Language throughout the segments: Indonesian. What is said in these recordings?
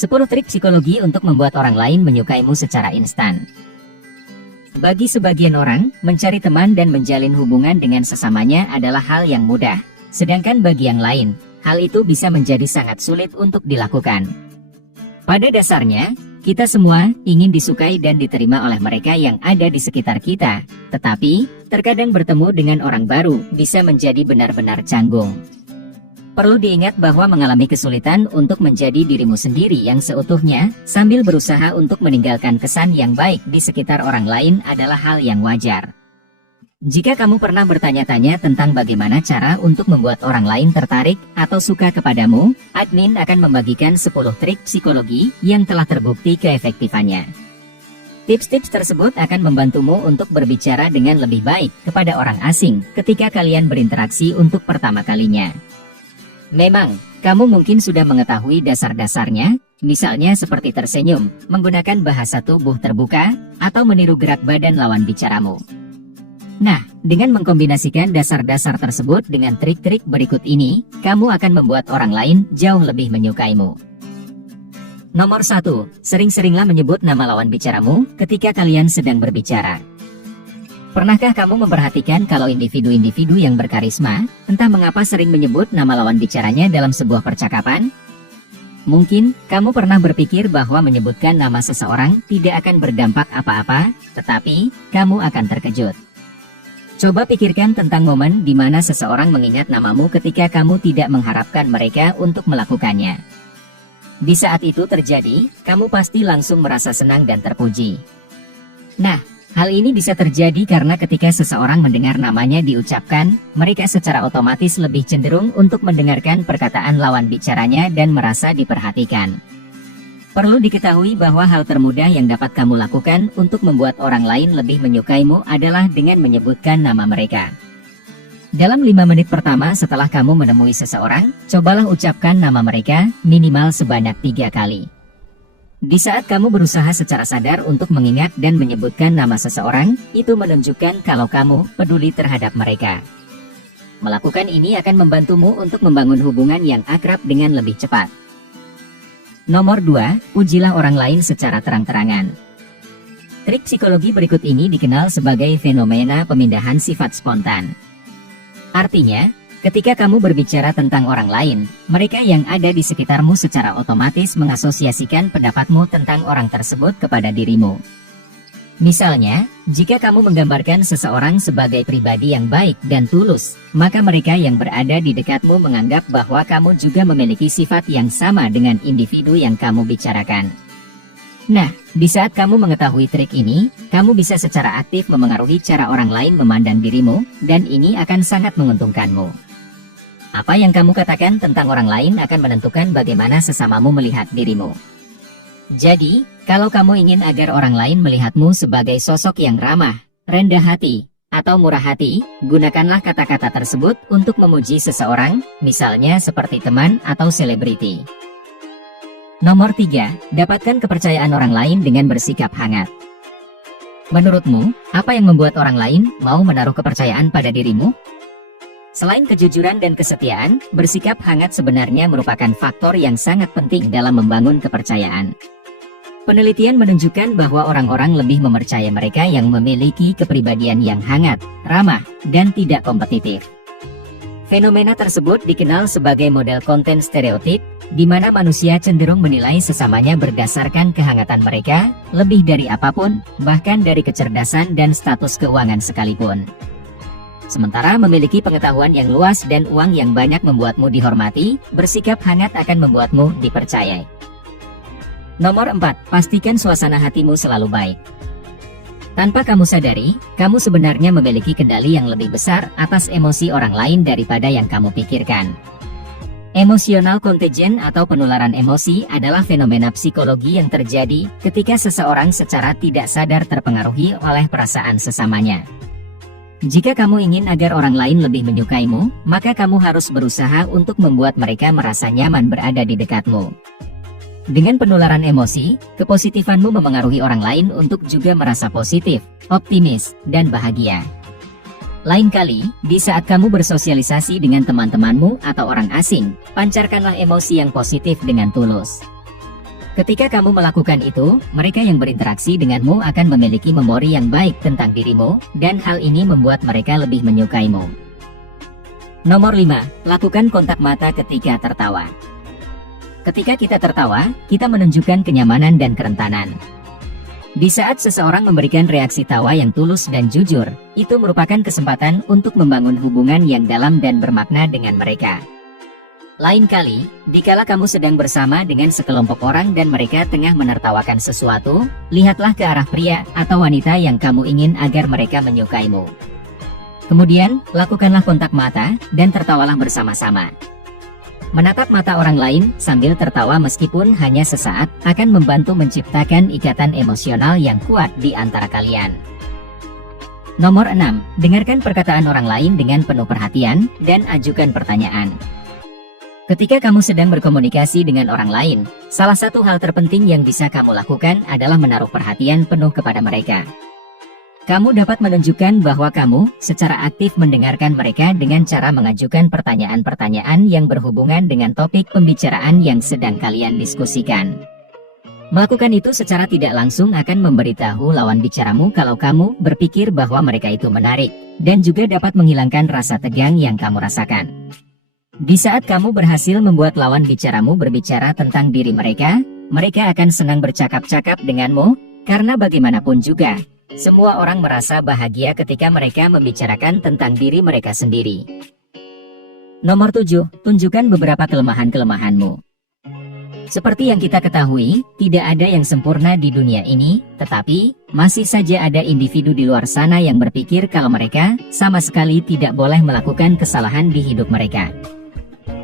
10 trik psikologi untuk membuat orang lain menyukaimu secara instan. Bagi sebagian orang, mencari teman dan menjalin hubungan dengan sesamanya adalah hal yang mudah. Sedangkan bagi yang lain, hal itu bisa menjadi sangat sulit untuk dilakukan. Pada dasarnya, kita semua ingin disukai dan diterima oleh mereka yang ada di sekitar kita. Tetapi, terkadang bertemu dengan orang baru bisa menjadi benar-benar canggung. Perlu diingat bahwa mengalami kesulitan untuk menjadi dirimu sendiri yang seutuhnya, sambil berusaha untuk meninggalkan kesan yang baik di sekitar orang lain adalah hal yang wajar. Jika kamu pernah bertanya-tanya tentang bagaimana cara untuk membuat orang lain tertarik atau suka kepadamu, admin akan membagikan 10 trik psikologi yang telah terbukti keefektifannya. Tips-tips tersebut akan membantumu untuk berbicara dengan lebih baik kepada orang asing ketika kalian berinteraksi untuk pertama kalinya. Memang, kamu mungkin sudah mengetahui dasar-dasarnya, misalnya seperti tersenyum, menggunakan bahasa tubuh terbuka, atau meniru gerak badan lawan bicaramu. Nah, dengan mengkombinasikan dasar-dasar tersebut dengan trik-trik berikut ini, kamu akan membuat orang lain jauh lebih menyukaimu. Nomor 1, sering-seringlah menyebut nama lawan bicaramu ketika kalian sedang berbicara. Pernahkah kamu memperhatikan kalau individu-individu yang berkarisma, entah mengapa sering menyebut nama lawan bicaranya dalam sebuah percakapan? Mungkin, kamu pernah berpikir bahwa menyebutkan nama seseorang tidak akan berdampak apa-apa, tetapi, kamu akan terkejut. Coba pikirkan tentang momen di mana seseorang mengingat namamu ketika kamu tidak mengharapkan mereka untuk melakukannya. Di saat itu terjadi, kamu pasti langsung merasa senang dan terpuji. Nah, hal ini bisa terjadi karena ketika seseorang mendengar namanya diucapkan, mereka secara otomatis lebih cenderung untuk mendengarkan perkataan lawan bicaranya dan merasa diperhatikan. Perlu diketahui bahwa hal termudah yang dapat kamu lakukan untuk membuat orang lain lebih menyukaimu adalah dengan menyebutkan nama mereka. Dalam 5 menit pertama setelah kamu menemui seseorang, cobalah ucapkan nama mereka minimal sebanyak 3 kali. Di saat kamu berusaha secara sadar untuk mengingat dan menyebutkan nama seseorang, itu menunjukkan kalau kamu peduli terhadap mereka. Melakukan ini akan membantumu untuk membangun hubungan yang akrab dengan lebih cepat. Nomor 2, ujilah orang lain secara terang-terangan. Trik psikologi berikut ini dikenal sebagai fenomena pemindahan sifat spontan. Artinya, ketika kamu berbicara tentang orang lain, mereka yang ada di sekitarmu secara otomatis mengasosiasikan pendapatmu tentang orang tersebut kepada dirimu. Misalnya, jika kamu menggambarkan seseorang sebagai pribadi yang baik dan tulus, maka mereka yang berada di dekatmu menganggap bahwa kamu juga memiliki sifat yang sama dengan individu yang kamu bicarakan. Nah, di saat kamu mengetahui trik ini, kamu bisa secara aktif memengaruhi cara orang lain memandang dirimu, dan ini akan sangat menguntungkanmu. Apa yang kamu katakan tentang orang lain akan menentukan bagaimana sesamamu melihat dirimu. Jadi, kalau kamu ingin agar orang lain melihatmu sebagai sosok yang ramah, rendah hati, atau murah hati, gunakanlah kata-kata tersebut untuk memuji seseorang, misalnya seperti teman atau selebriti. Nomor 3, dapatkan kepercayaan orang lain dengan bersikap hangat. Menurutmu, apa yang membuat orang lain mau menaruh kepercayaan pada dirimu? Selain kejujuran dan kesetiaan, bersikap hangat sebenarnya merupakan faktor yang sangat penting dalam membangun kepercayaan. Penelitian menunjukkan bahwa orang-orang lebih mempercayai mereka yang memiliki kepribadian yang hangat, ramah, dan tidak kompetitif. Fenomena tersebut dikenal sebagai model konten stereotip, di mana manusia cenderung menilai sesamanya berdasarkan kehangatan mereka, lebih dari apapun, bahkan dari kecerdasan dan status keuangan sekalipun. Sementara memiliki pengetahuan yang luas dan uang yang banyak membuatmu dihormati, bersikap hangat akan membuatmu dipercayai. Nomor 4, pastikan suasana hatimu selalu baik. Tanpa kamu sadari, kamu sebenarnya memiliki kendali yang lebih besar atas emosi orang lain daripada yang kamu pikirkan. Emotional contagion atau penularan emosi adalah fenomena psikologi yang terjadi ketika seseorang secara tidak sadar terpengaruhi oleh perasaan sesamanya. Jika kamu ingin agar orang lain lebih menyukaimu, maka kamu harus berusaha untuk membuat mereka merasa nyaman berada di dekatmu. Dengan penularan emosi, kepositifanmu memengaruhi orang lain untuk juga merasa positif, optimis, dan bahagia. Lain kali, di saat kamu bersosialisasi dengan teman-temanmu atau orang asing, pancarkanlah emosi yang positif dengan tulus. Ketika kamu melakukan itu, mereka yang berinteraksi denganmu akan memiliki memori yang baik tentang dirimu, dan hal ini membuat mereka lebih menyukaimu. Nomor 5. Lakukan kontak mata ketika tertawa. Ketika kita tertawa, kita menunjukkan kenyamanan dan kerentanan. Di saat seseorang memberikan reaksi tawa yang tulus dan jujur, itu merupakan kesempatan untuk membangun hubungan yang dalam dan bermakna dengan mereka. Lain kali, dikala kamu sedang bersama dengan sekelompok orang dan mereka tengah menertawakan sesuatu, lihatlah ke arah pria atau wanita yang kamu ingin agar mereka menyukaimu. Kemudian, lakukanlah kontak mata dan tertawalah bersama-sama. Menatap mata orang lain sambil tertawa meskipun hanya sesaat akan membantu menciptakan ikatan emosional yang kuat di antara kalian. Nomor 6. Dengarkan perkataan orang lain dengan penuh perhatian dan ajukan pertanyaan. Ketika kamu sedang berkomunikasi dengan orang lain, salah satu hal terpenting yang bisa kamu lakukan adalah menaruh perhatian penuh kepada mereka. Kamu dapat menunjukkan bahwa kamu secara aktif mendengarkan mereka dengan cara mengajukan pertanyaan-pertanyaan yang berhubungan dengan topik pembicaraan yang sedang kalian diskusikan. Melakukan itu secara tidak langsung akan memberitahu lawan bicaramu kalau kamu berpikir bahwa mereka itu menarik, dan juga dapat menghilangkan rasa tegang yang kamu rasakan. Di saat kamu berhasil membuat lawan bicaramu berbicara tentang diri mereka, mereka akan senang bercakap-cakap denganmu, karena bagaimanapun juga, semua orang merasa bahagia ketika mereka membicarakan tentang diri mereka sendiri. Nomor 7. Tunjukkan beberapa kelemahan-kelemahanmu. Seperti yang kita ketahui, tidak ada yang sempurna di dunia ini, tetapi masih saja ada individu di luar sana yang berpikir kalau mereka sama sekali tidak boleh melakukan kesalahan di hidup mereka.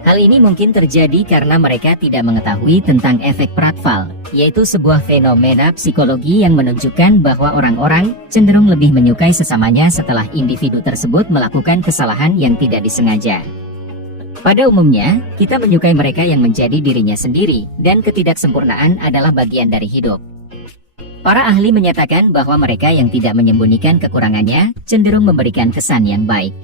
Hal ini mungkin terjadi karena mereka tidak mengetahui tentang efek Pratfall, yaitu sebuah fenomena psikologi yang menunjukkan bahwa orang-orang cenderung lebih menyukai sesamanya setelah individu tersebut melakukan kesalahan yang tidak disengaja. Pada umumnya, kita menyukai mereka yang menjadi dirinya sendiri, dan ketidaksempurnaan adalah bagian dari hidup. Para ahli menyatakan bahwa mereka yang tidak menyembunyikan kekurangannya cenderung memberikan kesan yang baik.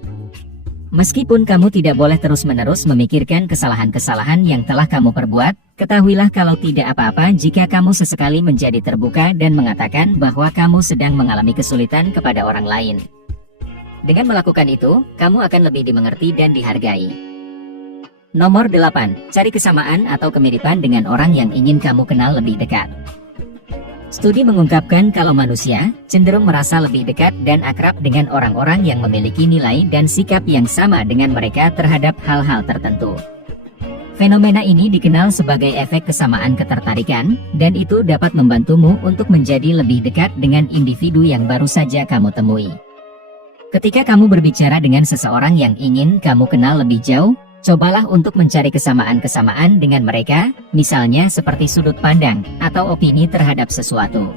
Meskipun kamu tidak boleh terus-menerus memikirkan kesalahan-kesalahan yang telah kamu perbuat, ketahuilah kalau tidak apa-apa jika kamu sesekali menjadi terbuka dan mengatakan bahwa kamu sedang mengalami kesulitan kepada orang lain. Dengan melakukan itu, kamu akan lebih dimengerti dan dihargai. Nomor 8. Cari kesamaan atau kemiripan dengan orang yang ingin kamu kenal lebih dekat. Studi mengungkapkan kalau manusia cenderung merasa lebih dekat dan akrab dengan orang-orang yang memiliki nilai dan sikap yang sama dengan mereka terhadap hal-hal tertentu. Fenomena ini dikenal sebagai efek kesamaan ketertarikan, dan itu dapat membantumu untuk menjadi lebih dekat dengan individu yang baru saja kamu temui. Ketika kamu berbicara dengan seseorang yang ingin kamu kenal lebih jauh, cobalah untuk mencari kesamaan-kesamaan dengan mereka, misalnya seperti sudut pandang atau opini terhadap sesuatu.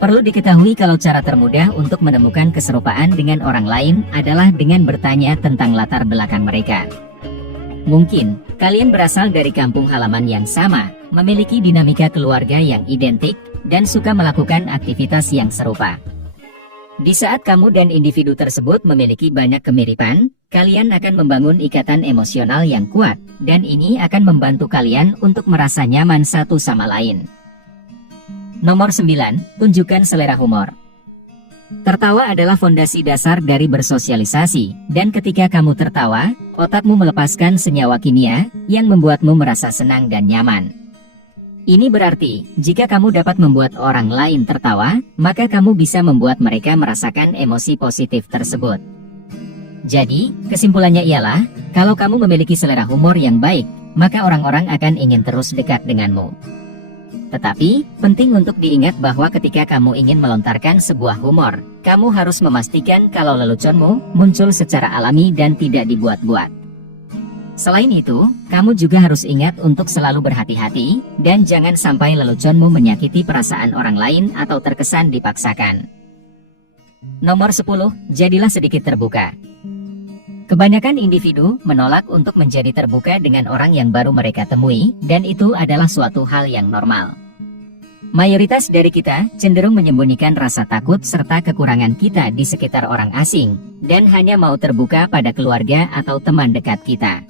Perlu diketahui kalau cara termudah untuk menemukan keserupaan dengan orang lain adalah dengan bertanya tentang latar belakang mereka. Mungkin, kalian berasal dari kampung halaman yang sama, memiliki dinamika keluarga yang identik, dan suka melakukan aktivitas yang serupa. Di saat kamu dan individu tersebut memiliki banyak kemiripan, kalian akan membangun ikatan emosional yang kuat, dan ini akan membantu kalian untuk merasa nyaman satu sama lain. Nomor 9. Tunjukkan selera humor. Tertawa adalah fondasi dasar dari bersosialisasi, dan ketika kamu tertawa, otakmu melepaskan senyawa kimia yang membuatmu merasa senang dan nyaman. Ini berarti, jika kamu dapat membuat orang lain tertawa, maka kamu bisa membuat mereka merasakan emosi positif tersebut. Jadi, kesimpulannya ialah, kalau kamu memiliki selera humor yang baik, maka orang-orang akan ingin terus dekat denganmu. Tetapi, penting untuk diingat bahwa ketika kamu ingin melontarkan sebuah humor, kamu harus memastikan kalau leluconmu muncul secara alami dan tidak dibuat-buat. Selain itu, kamu juga harus ingat untuk selalu berhati-hati, dan jangan sampai leluconmu menyakiti perasaan orang lain atau terkesan dipaksakan. Nomor 10. Jadilah sedikit terbuka. Kebanyakan individu menolak untuk menjadi terbuka dengan orang yang baru mereka temui, dan itu adalah suatu hal yang normal. Mayoritas dari kita cenderung menyembunyikan rasa takut serta kekurangan kita di sekitar orang asing, dan hanya mau terbuka pada keluarga atau teman dekat kita.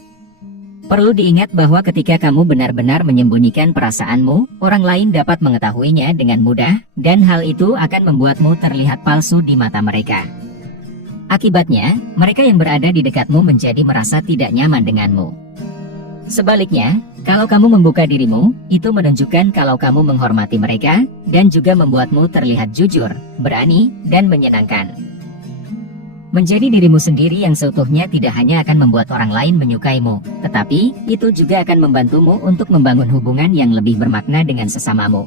Perlu diingat bahwa ketika kamu benar-benar menyembunyikan perasaanmu, orang lain dapat mengetahuinya dengan mudah, dan hal itu akan membuatmu terlihat palsu di mata mereka. Akibatnya, mereka yang berada di dekatmu menjadi merasa tidak nyaman denganmu. Sebaliknya, kalau kamu membuka dirimu, itu menunjukkan kalau kamu menghormati mereka, dan juga membuatmu terlihat jujur, berani, dan menyenangkan. Menjadi dirimu sendiri yang seutuhnya tidak hanya akan membuat orang lain menyukaimu, tetapi itu juga akan membantumu untuk membangun hubungan yang lebih bermakna dengan sesamamu.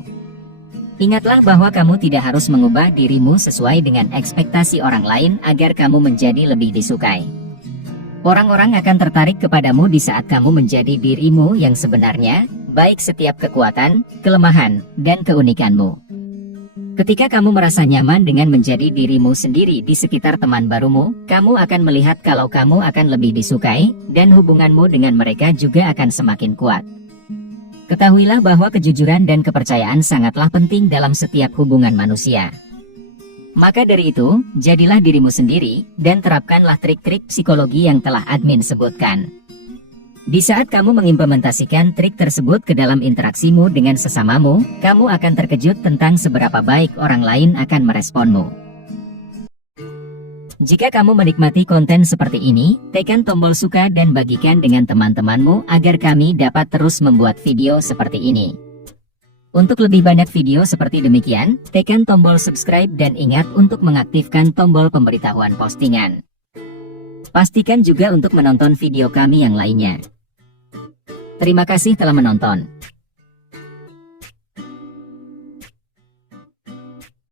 Ingatlah bahwa kamu tidak harus mengubah dirimu sesuai dengan ekspektasi orang lain agar kamu menjadi lebih disukai. Orang-orang akan tertarik kepadamu di saat kamu menjadi dirimu yang sebenarnya, baik setiap kekuatan, kelemahan, dan keunikanmu. Ketika kamu merasa nyaman dengan menjadi dirimu sendiri di sekitar teman barumu, kamu akan melihat kalau kamu akan lebih disukai, dan hubunganmu dengan mereka juga akan semakin kuat. Ketahuilah bahwa kejujuran dan kepercayaan sangatlah penting dalam setiap hubungan manusia. Maka dari itu, jadilah dirimu sendiri, dan terapkanlah trik-trik psikologi yang telah admin sebutkan. Di saat kamu mengimplementasikan trik tersebut ke dalam interaksimu dengan sesamamu, kamu akan terkejut tentang seberapa baik orang lain akan meresponmu. Jika kamu menikmati konten seperti ini, tekan tombol suka dan bagikan dengan teman-temanmu agar kami dapat terus membuat video seperti ini. Untuk lebih banyak video seperti demikian, tekan tombol subscribe dan ingat untuk mengaktifkan tombol pemberitahuan postingan. Pastikan juga untuk menonton video kami yang lainnya. Terima kasih telah menonton.